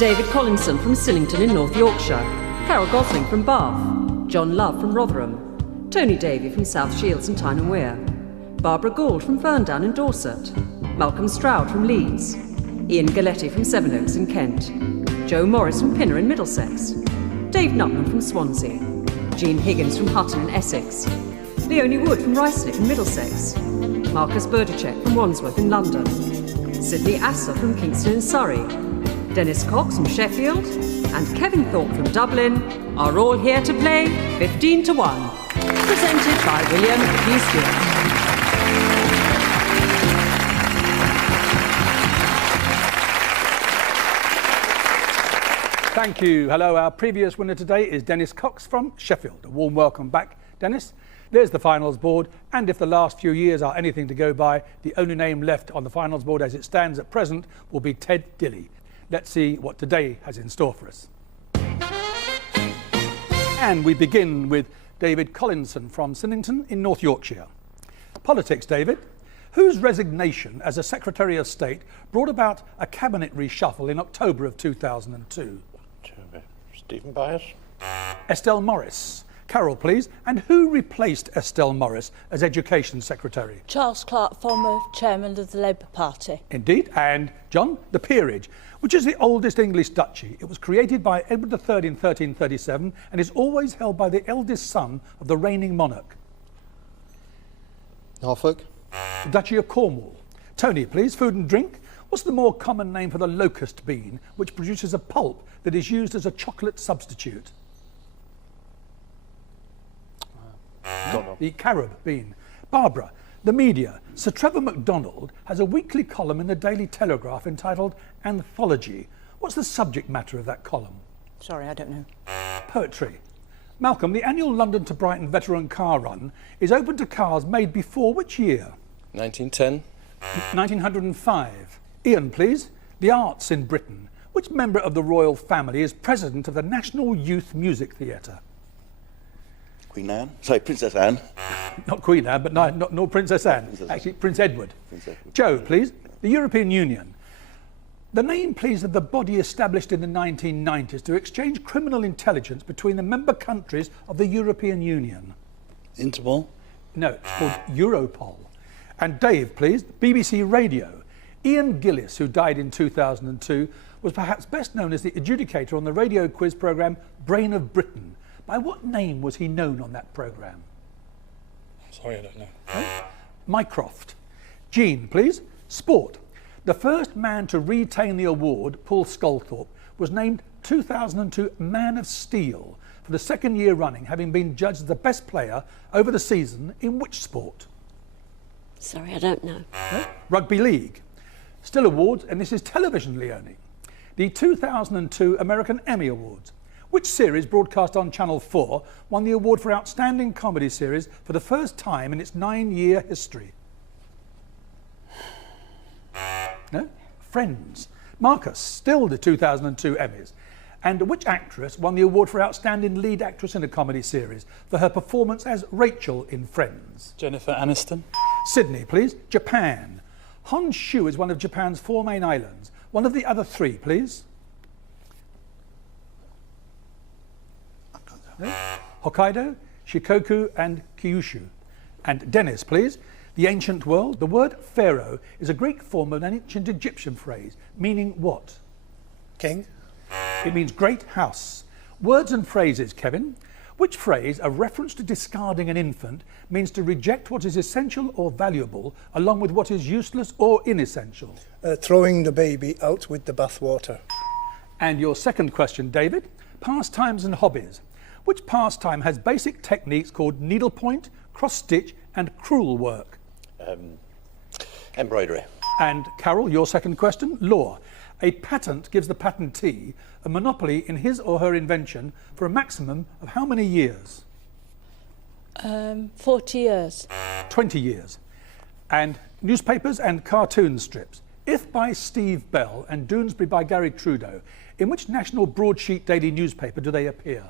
David Collinson from Sillington in North Yorkshire, Carol Gosling from Bath, John Love from Rotherham, Tony Davey from South Shields and Tyne and Wear, Barbara Gould from Ferndown in Dorset, Malcolm Stroud from Leeds, Ian Galletti from Sevenoaks in Kent, Joe Morris from Pinner in Middlesex, Dave Nutman from Swansea, Jean Higgins from Hutton in Essex, Leonie Wood from Ruislip in Middlesex, Marcus Burdacek from Wandsworth in London, Sydney Asser from Kingston in Surrey, Dennis Cox from Sheffield, and Kevin Thorpe from Dublin are all here to play 15 to 1, presented by William P. Stewart. Thank you. Hello, our previous winner today is Dennis Cox from Sheffield. A warm welcome back, Dennis. There's the finals board, and if the last few years are anything to go by, the only name left on the finals board as it stands at present will be Ted Dilley. Let's see what today has in store for us. And we begin with David Collinson from Sillington in North Yorkshire. Politics, David. Whose resignation as a Secretary of State brought about a cabinet reshuffle in October of 2002? Stephen Byers. Estelle Morris. Carol, please. And who replaced Estelle Morris as Education Secretary? Charles Clarke, former chairman of the Labour Party. Indeed. And John, the peerage, which is the oldest English duchy. It was created by Edward III in 1337 and is always held by the eldest son of the reigning monarch. Norfolk. The Duchy of Cornwall. Tony, please. Food and drink. What's the more common name for the locust bean, which produces a pulp that is used as a chocolate substitute? Don't know. The carob bean. Barbara, the media. Sir Trevor MacDonald has a weekly column in the Daily Telegraph entitled Anthology. What's the subject matter of that column? Sorry, I don't know. Poetry. Malcolm, the annual London to Brighton veteran car run is open to cars made before which year? 1910. 1905. Ian, please. The arts in Britain. Which member of the royal family is president of the National Youth Music Theatre? Queen Anne? Sorry, Princess Anne. Not Queen Anne, but no Princess Anne. Actually, Prince Edward. Joe, please. The European Union. The name, please, of the body established in the 1990s to exchange criminal intelligence between the member countries of the European Union. Interpol? No, it's called Europol. And Dave, please. BBC Radio. Ian Gillis, who died in 2002, was perhaps best known as the adjudicator on the radio quiz programme Brain of Britain. By what name was he known on that programme? Sorry, I don't know. Mycroft. Jean, please. Sport. The first man to retain the award, Paul Sculthorpe, was named 2002 Man of Steel for the second year running, having been judged the best player over the season in which sport? Sorry, I don't know. Rugby League. Still awards, and this is television, Leonie. The 2002 American Emmy Awards. Which series broadcast on Channel 4 won the award for Outstanding Comedy Series for the first time in its 9-year history? No? Friends. Marcus, still the 2002 Emmys. And which actress won the award for Outstanding Lead Actress in a Comedy Series for her performance as Rachel in Friends? Jennifer Aniston. Sydney, please. Japan. Honshu is one of Japan's 4 main islands. One of the other 3, please. No? Hokkaido, Shikoku and Kyushu. And Dennis, please. The ancient world. The word pharaoh is a Greek form of an ancient Egyptian phrase, meaning what? King. It means great house. Words and phrases, Kevin. Which phrase, a reference to discarding an infant, means to reject what is essential or valuable, along with what is useless or inessential? Throwing the baby out with the bathwater. And your second question, David. Pastimes and hobbies. Which pastime has basic techniques called needlepoint, cross-stitch and crewel work? Embroidery. And Carol, your second question, law. A patent gives the patentee a monopoly in his or her invention for a maximum of how many years? 40 years. 20 years. And newspapers and cartoon strips. If by Steve Bell and Doonesbury by Gary Trudeau, in which national broadsheet daily newspaper do they appear?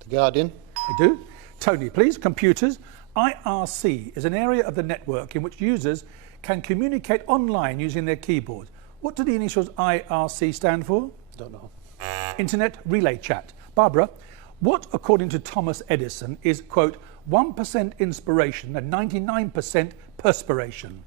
The Guardian. They do. Tony, please. Computers. IRC is an area of the network in which users can communicate online using their keyboards. What do the initials IRC stand for? Don't know. Internet relay chat. Barbara, what, according to Thomas Edison, is, quote, 1% inspiration and 99% perspiration?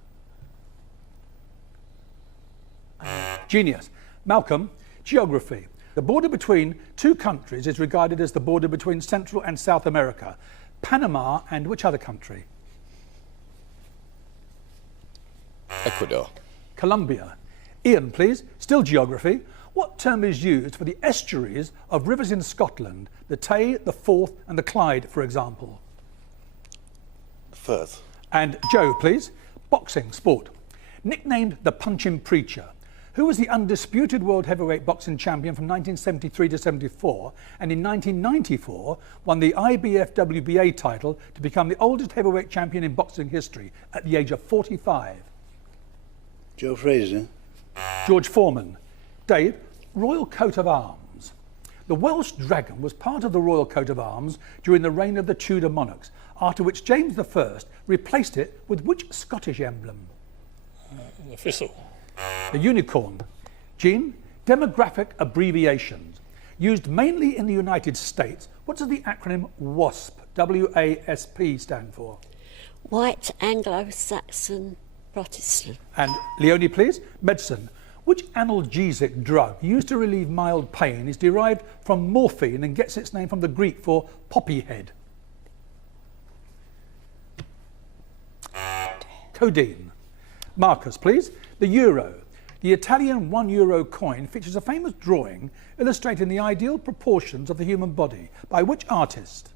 Genius. Malcolm, geography. The border between two countries is regarded as the border between Central and South America. Panama and which other country? Ecuador. Colombia. Ian, please, still geography. What term is used for the estuaries of rivers in Scotland? The Tay, the Forth and the Clyde, for example. Firth. And Joe, please, boxing, sport. Nicknamed the Punchin' Preacher, who was the undisputed world heavyweight boxing champion from 1973 to 74, and in 1994 won the IBF WBA title to become the oldest heavyweight champion in boxing history at the age of 45. Joe Fraser. George Foreman. Dave, Royal Coat of Arms. The Welsh dragon was part of the Royal Coat of Arms during the reign of the Tudor monarchs, after which James I replaced it with which Scottish emblem? The thistle. The unicorn. Jean, demographic abbreviations. Used mainly in the United States, what does the acronym WASP, W-A-S-P, stand for? White Anglo-Saxon Protestant. And Leonie, please, medicine. Which analgesic drug used to relieve mild pain is derived from morphine and gets its name from the Greek for poppy head? Codeine. Marcus, please. The euro. The Italian €1 coin features a famous drawing illustrating the ideal proportions of the human body. By which artist?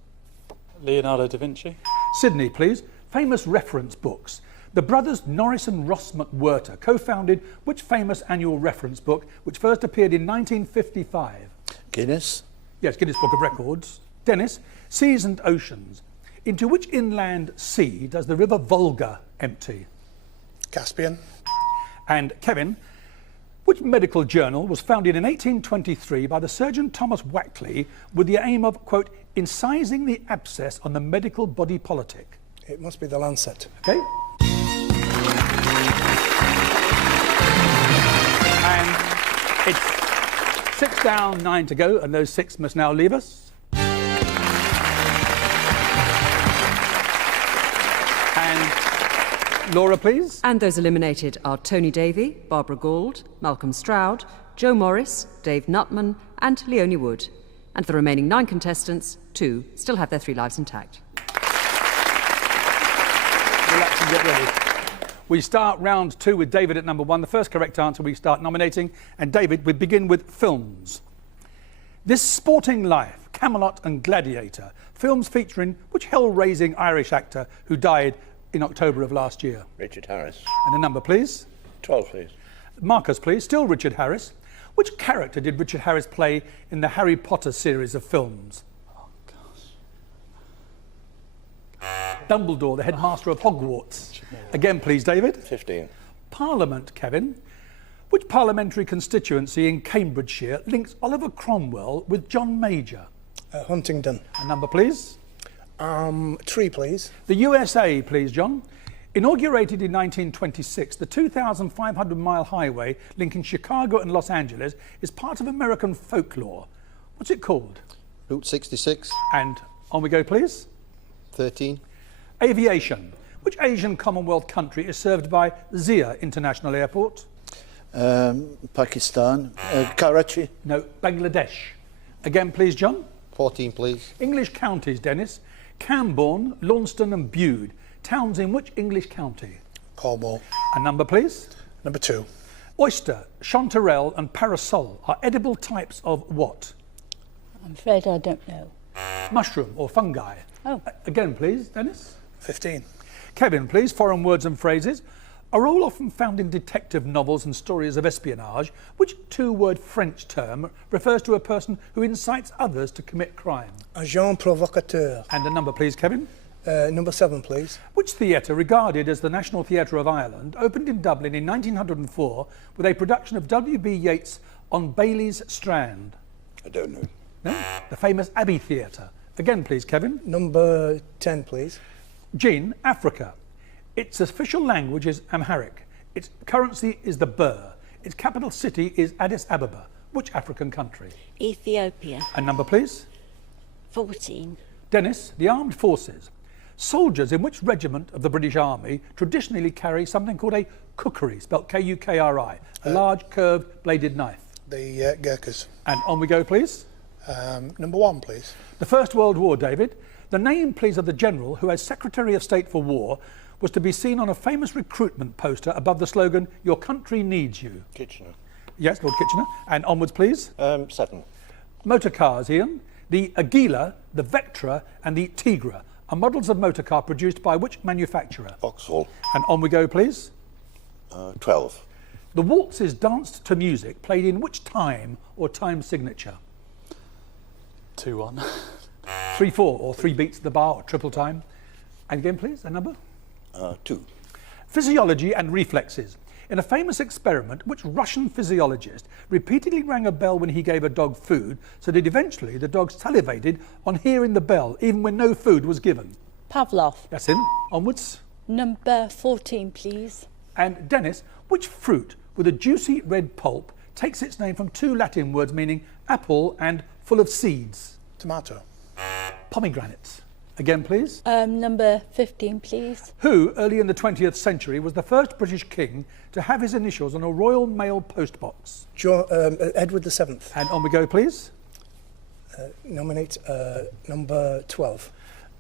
Leonardo da Vinci. Sydney, please. Famous reference books. The brothers Norris and Ross McWhirter co-founded which famous annual reference book which first appeared in 1955? Guinness. Yes, Guinness Book of Records. Dennis, seas and oceans. Into which inland sea does the river Volga empty? Caspian. And Kevin, which medical journal was founded in 1823 by the surgeon Thomas Wackley with the aim of, quote, incising the abscess on the medical body politic? It must be the Lancet. Okay. And it's 6 down, 9 to go, and those 6 must now leave us. And Laura, please. And those eliminated are Tony Davey, Barbara Gould, Malcolm Stroud, Joe Morris, Dave Nutman and Leonie Wood. And the remaining 9 contestants, 2, still have their 3 lives intact. Relax and get ready. We start round 2 with David at number 1. The first correct answer we start nominating. And David, we begin with films. This Sporting Life, Camelot and Gladiator, films featuring which hell-raising Irish actor who died in October of last year? Richard Harris. And a number, please. 12, please. Marcus, please. Still Richard Harris. Which character did Richard Harris play in the Harry Potter series of films? Oh, gosh. Dumbledore, the headmaster of Hogwarts. Again, please, David. 15. Parliament, Kevin. Which parliamentary constituency in Cambridgeshire links Oliver Cromwell with John Major? Huntingdon. A number, please. 3, please. The USA, please, John. Inaugurated in 1926, the 2,500-mile highway linking Chicago and Los Angeles is part of American folklore. What's it called? Route 66, And on we go, please. 13. Aviation. Which Asian Commonwealth country is served by Zia International Airport? Pakistan, Karachi. No, Bangladesh. Again, please, John. 14, please. English counties, Dennis. Camborne, Launceston and Bude. Towns in which English county? Cornwall. A number, please. Number 2. Oyster, chanterelle and parasol are edible types of what? I'm afraid I don't know. Mushroom or fungi. Oh. Again, please, Dennis. 15. Kevin, please. Foreign words and phrases. A role often found in detective novels and stories of espionage. Which 2-word French term refers to a person who incites others to commit crime? Agent provocateur. And a number, please, Kevin. Number 7, please. Which theatre, regarded as the National Theatre of Ireland, opened in Dublin in 1904 with a production of W.B. Yeats' On Bailey's Strand? I don't know. No? The famous Abbey Theatre. Again, please, Kevin. Number 10, please. Jean, Africa. Its official language is Amharic. Its currency is the birr. Its capital city is Addis Ababa. Which African country? Ethiopia. And number, please. 14. Dennis, the armed forces. Soldiers in which regiment of the British Army traditionally carry something called a kukri, spelt K-U-K-R-I, a large curved bladed knife? The Gurkhas. And on we go, please. Number 1, please. The First World War, David. The name, please, of the general who, as Secretary of State for War, was to be seen on a famous recruitment poster above the slogan, "Your country needs you." Kitchener. Yes, Lord Kitchener. And onwards, please. 7. Motor cars, Ian. The Aguila, the Vectra and the Tigra are models of motor car produced by which manufacturer? Vauxhall. And on we go, please. 12. The waltzes danced to music played in which time or time signature? 2-1. 3/4 or 3 beats at the bar or triple time. And again, please, a number. 2. Physiology and reflexes. In a famous experiment, which Russian physiologist repeatedly rang a bell when he gave a dog food, so that eventually the dog salivated on hearing the bell, even when no food was given? Pavlov. That's in. Onwards. Number 14, please. And Dennis, which fruit with a juicy red pulp takes its name from 2 Latin words meaning apple and full of seeds? Tomato. Pomegranates. Again, please. Number 15, please. Who, early in the 20th century, was the first British king to have his initials on a Royal Mail postbox? Edward VII. And on we go, please. Nominate number 12.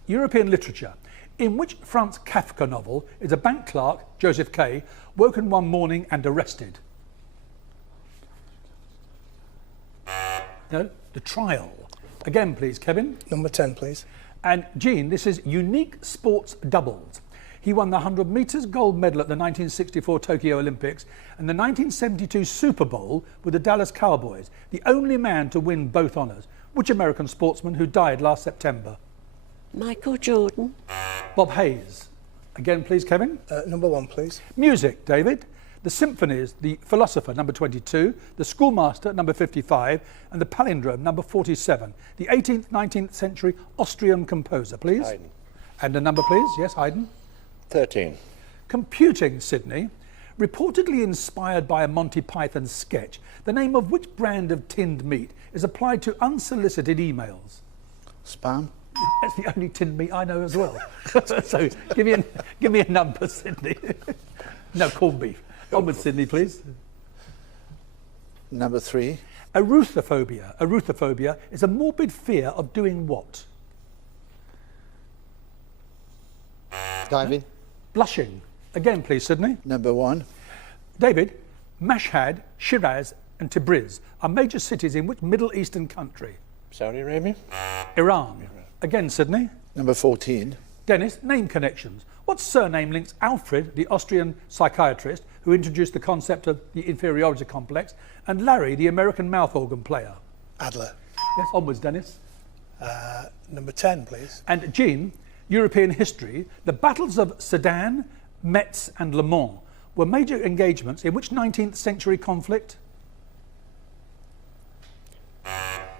European literature. In which Franz Kafka novel is a bank clerk, Joseph K., woken one morning and arrested? No, The Trial. Again, please, Kevin. Number 10, please. And Jean, this is unique sports doubles. He won the 100 metres gold medal at the 1964 Tokyo Olympics and the 1972 Super Bowl with the Dallas Cowboys, the only man to win both honours. Which American sportsman who died last September? Michael Jordan. Bob Hayes. Again, please, Kevin. Number 1, please. Music, David. The Symphonies, The Philosopher, number 22, The Schoolmaster, number 55, and The Palindrome, number 47. The 18th, 19th century Austrian composer, please. Haydn. And a number, please. Yes, Haydn. 13. Computing, Sydney. Reportedly inspired by a Monty Python sketch, the name of which brand of tinned meat is applied to unsolicited emails? Spam. That's the only tinned meat I know as well. So give me a number, Sydney. No, corned beef. Onward, Sydney, please. Number 3. Erythrophobia. Erythrophobia is a morbid fear of doing what? Diving. Blushing. Again, please, Sydney. Number 1. David, Mashhad, Shiraz and Tabriz are major cities in which Middle Eastern country? Saudi Arabia. Iran. Again, Sydney. Number 14. Dennis, name connections. What surname links Alfred, the Austrian psychiatrist who introduced the concept of the inferiority complex, and Larry, the American mouth organ player? Adler. Yes, onwards, Dennis. Number 10, please. And Jean, European history. The battles of Sedan, Metz and Le Mans were major engagements in which 19th century conflict?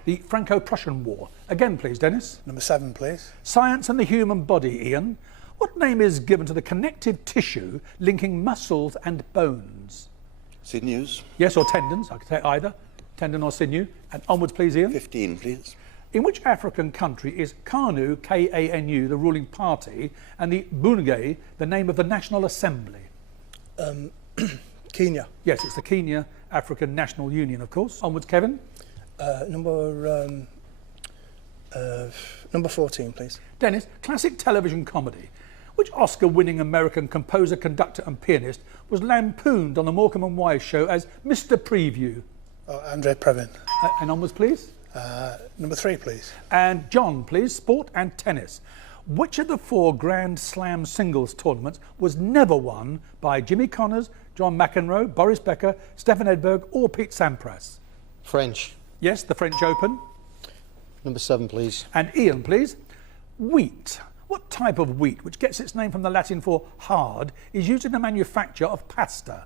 The Franco-Prussian War. Again, please, Dennis. Number 7, please. Science and the human body, Ian. What name is given to the connective tissue linking muscles and bones? Sinews. Yes, or tendons. I could say either. Tendon or sinew. And onwards, please, Ian. 15, please. In which African country is KANU, K-A-N-U, the ruling party, and the Bunge, the name of the National Assembly? Kenya. Yes, it's the Kenya African National Union, of course. Onwards, Kevin. Number 14, please. Dennis, classic television comedy. Which Oscar-winning American composer, conductor and pianist was lampooned on the Morecambe and Wise show as Mr. Preview? Andre Previn. And onwards, please. Number 3, please. And John, please, sport and tennis. Which of the 4 Grand Slam singles tournaments was never won by Jimmy Connors, John McEnroe, Boris Becker, Stefan Edberg or Pete Sampras? French. Yes, the French Open. Number 7, please. And Ian, please. Wheat. What type of wheat, which gets its name from the Latin for hard, is used in the manufacture of pasta?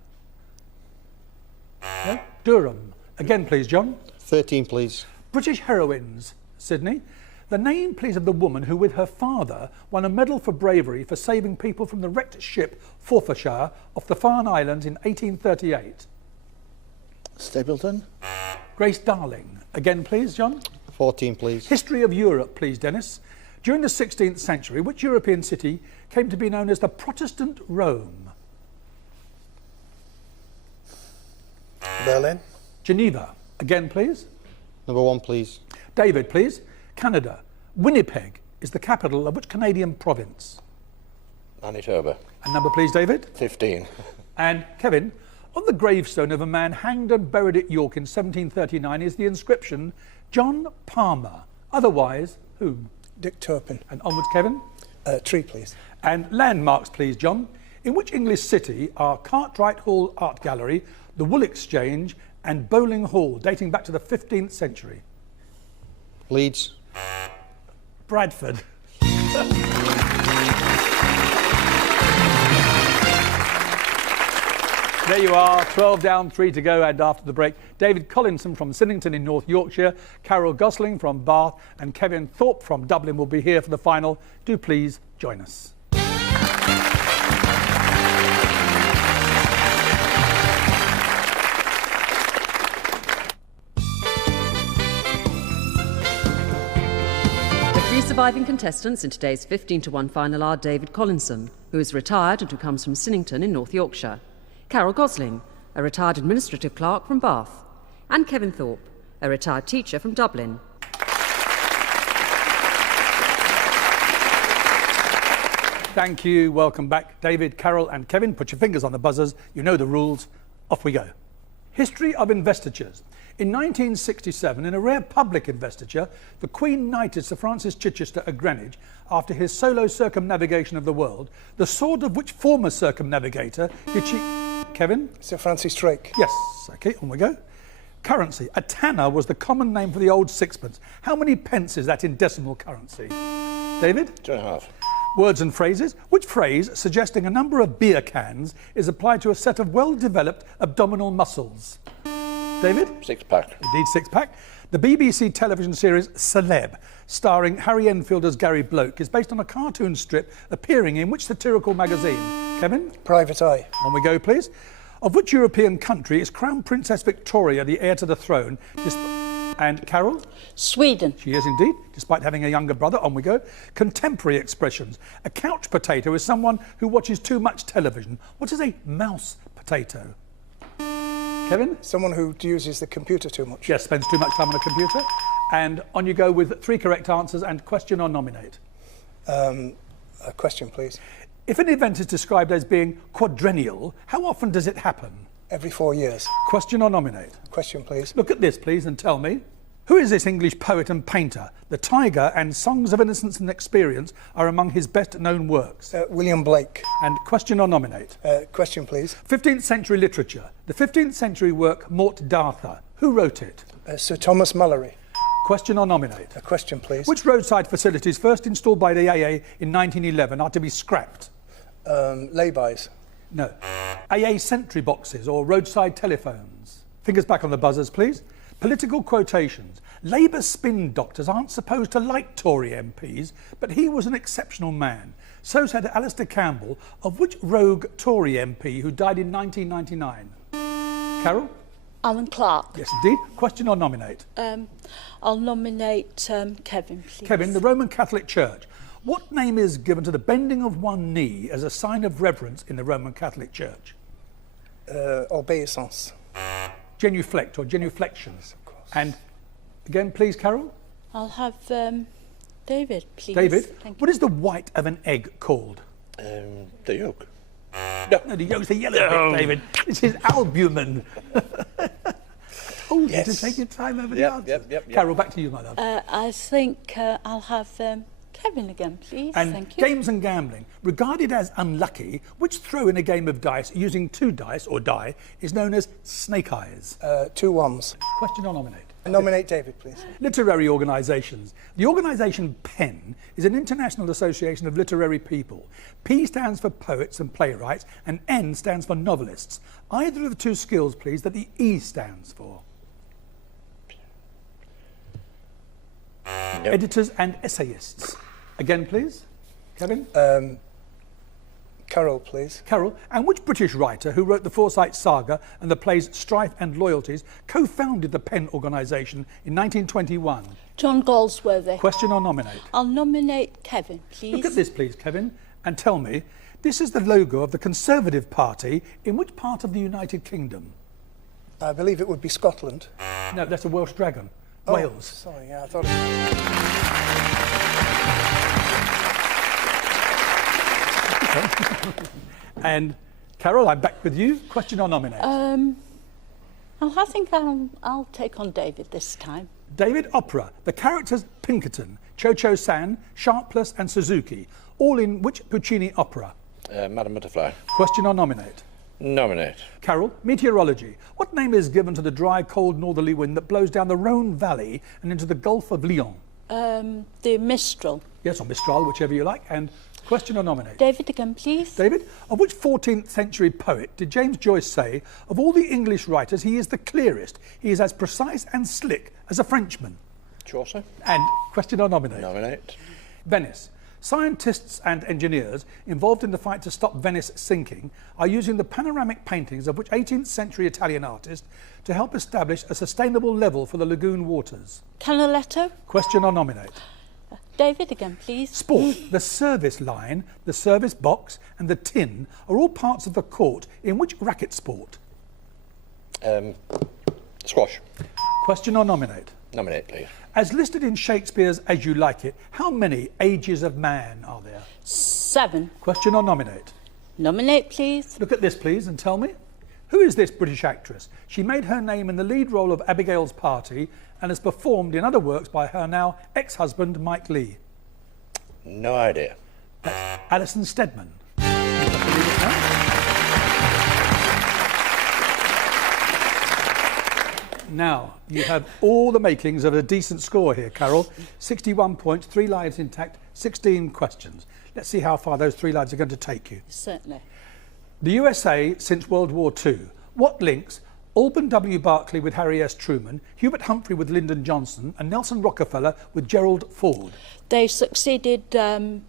No? Durum. Again, please, John. 13, please. British heroines, Sydney. The name, please, of the woman who, with her father, won a medal for bravery for saving people from the wrecked ship Forfarshire off the Farne Islands in 1838. Stapleton. Grace Darling. Again, please, John. 14, please. History of Europe, please, Dennis. During the 16th century, which European city came to be known as the Protestant Rome? Berlin. Geneva. Again, please. Number 1, please. David, please. Canada. Winnipeg is the capital of which Canadian province? Manitoba. And number, please, David. 15. And Kevin, on the gravestone of a man hanged and buried at York in 1739 is the inscription John Palmer. Otherwise, whom? Dick Turpin. And onwards, Kevin. 3, please. And landmarks, please, John. In which English city are Cartwright Hall Art Gallery, the Wool Exchange, and Bowling Hall, dating back to the 15th century? Leeds. Bradford. There you are, 12 down, 3 to go, and after the break, David Collinson from Sillington in North Yorkshire, Carol Gosling from Bath, and Kevin Thorpe from Dublin will be here for the final. Do please join us. The three surviving contestants in today's 15-to-1 final are David Collinson, who is retired and who comes from Sillington in North Yorkshire, Carol Gosling, a retired administrative clerk from Bath, and Kevin Thorpe, a retired teacher from Dublin. Thank you. Welcome back, David, Carol, and Kevin. Put your fingers on the buzzers. You know the rules. Off we go. History of investitures. In 1967, in a rare public investiture, the Queen knighted Sir Francis Chichester at Greenwich after his solo circumnavigation of the world, the sword of which former circumnavigator did she... Kevin? Sir Francis Drake. Yes. OK, on we go. Currency. A tanner was the common name for the old sixpence. How many pence is that in decimal currency? David? 2.5. Words and phrases. Which phrase, suggesting a number of beer cans, is applied to a set of well-developed abdominal muscles? David? 6-pack. Indeed, six-pack. The BBC television series Celeb, starring Harry Enfield as Gary Bloke, is based on a cartoon strip appearing in which satirical magazine? Kevin? Private Eye. On we go, please. Of which European country is Crown Princess Victoria the heir to the throne? And Carol? Sweden. She is indeed, despite having a younger brother. On we go. Contemporary expressions. A couch potato is someone who watches too much television. What is a mouse potato? Kevin? Someone who uses the computer too much. Yes, spends too much time on a computer. And on you go with 3 correct answers and question or nominate. A question, please. If an event is described as being quadrennial, how often does it happen? Every 4 years. Question or nominate. Question, please. Look at this, please, and tell me. Who is this English poet and painter? The Tiger and Songs of Innocence and Experience are among his best-known works. William Blake. And question or nominate. Question, please. 15th century literature. The 15th century work Mort d'Arthur. Who wrote it? Sir Thomas Mallory. Question or nominate. A question, please. Which roadside facilities first installed by the AA in 1911 are to be scrapped? Laybys. No. AA sentry boxes or roadside telephones. Fingers back on the buzzers, please. Political quotations. Labour spin doctors aren't supposed to like Tory MPs, but he was an exceptional man. So said Alistair Campbell, of which rogue Tory MP who died in 1999? Carol? Alan Clark. Yes, indeed. Question or nominate? I'll nominate Kevin, please. Kevin, the Roman Catholic Church. What name is given to the bending of one knee as a sign of reverence in the Roman Catholic Church? Obeisance. Genuflect or genuflections. And again, please, Carol. I'll have David, please. David, Thank what is the white of an egg called? The yolk. No, the yolk's the yellow bit, David. This is albumin. Told you to take your time over the answers. Yep. Carol, back to you, my love. I think I'll have Kevin again, please. And Thank you. games and gambling. Regarded as unlucky, which throw in a game of dice using 2 dice or die is known as snake eyes? 2 ones. Question or nominate? Nominate David, please. Literary organisations. The organisation PEN is an international association of literary people. P stands for poets and playwrights, and N stands for novelists. Either of the 2 skills, please, that the E stands for. Nope. Editors and essayists. Again, please, Kevin. Carol, please. Carol, and which British writer who wrote the Forsyte Saga and the plays Strife and Loyalties co-founded the PEN organisation in 1921? John Galsworthy. Question or nominate? I'll nominate Kevin, please. Look at this, please, Kevin, and tell me, this is the logo of the Conservative Party in which part of the United Kingdom? I believe it would be Scotland. No, that's a Welsh dragon. Oh, Wales. Sorry, yeah, I thought it... And Carol, I'm back with you. Question or nominate? I think I'll take on David this time. David, opera. The characters Pinkerton, Cho-Cho-San, Sharpless and Suzuki, all in which Puccini opera? Madam Butterfly. Question or nominate? Nominate. Carol, meteorology. What name is given to the dry, cold northerly wind that blows down the Rhone Valley and into the Gulf of Lion? The Mistral. Yes, or Mistral, whichever you like. And question or nominate? David again, please. David, of which 14th century poet did James Joyce say, of all the English writers, he is the clearest. He is as precise and slick as a Frenchman? Chaucer. And question or nominate? Nominate. Venice. Scientists and engineers involved in the fight to stop Venice sinking are using the panoramic paintings of which 18th century Italian artist to help establish a sustainable level for the lagoon waters? Canaletto. Question or nominate? David again, please. Sport. The service line, the service box and the tin are all parts of the court in which racket sport? Squash. Question or nominate? Nominate, please. As listed in Shakespeare's As You Like It, how many ages of man are there? 7. Question or nominate? Nominate, please. Look at this, please, and tell me. Who is this British actress? She made her name in the lead role of Abigail's Party and has performed in other works by her now ex-husband, Mike Leigh. No idea. That's Alison Steadman. Now, you have all the makings of a decent score here, Carol. 61 points, 3 lives intact, 16 questions. Let's see how far those 3 lives are going to take you. Certainly. The USA since World War II. What links Alban W. Barkley with Harry S. Truman, Hubert Humphrey with Lyndon Johnson and Nelson Rockefeller with Gerald Ford? They succeeded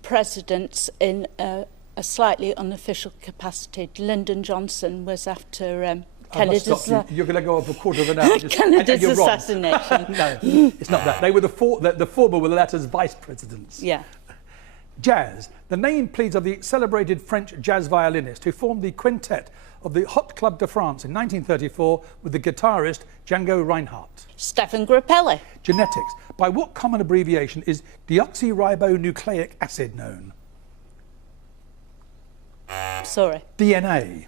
presidents in a slightly unofficial capacity. Lyndon Johnson was after Kennedy's... You're going to go up a quarter of an hour. Kennedy's and you're wrong. assassination. No, it's not that. They were the former were the latter's vice presidents. Yeah. Jazz. The name, please, of the celebrated French jazz violinist who formed the quintet of the Hot Club de France in 1934 with the guitarist Django Reinhardt. Stefan Grappelli. Genetics. By what common abbreviation is deoxyribonucleic acid known? Sorry. DNA.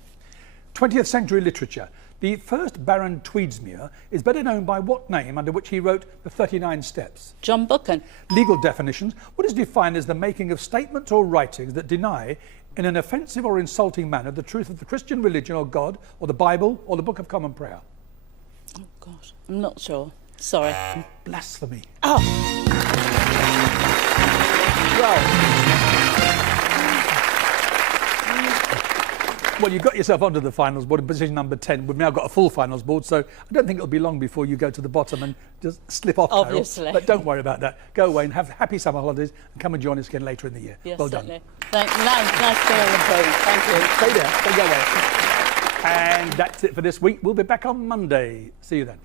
20th century literature. The first Baron Tweedsmuir is better known by what name under which he wrote the 39 Steps? John Buchan. Legal definitions. What is defined as the making of statements or writings that deny in an offensive or insulting manner the truth of the Christian religion or God or the Bible or the Book of Common Prayer? Oh, God. I'm not sure. Sorry. Blasphemy. Oh. Well, you got yourself onto the finals board in position number 10. We've now got a full finals board, so I don't think it'll be long before you go to the bottom and just slip off, Carol. Obviously. But don't worry about that. Go away and have happy summer holidays and come and join us again later in the year. Yes, well certainly. done. Nice being on the phone. Thank you. Stay there. Don't go away. And that's it for this week. We'll be back on Monday. See you then.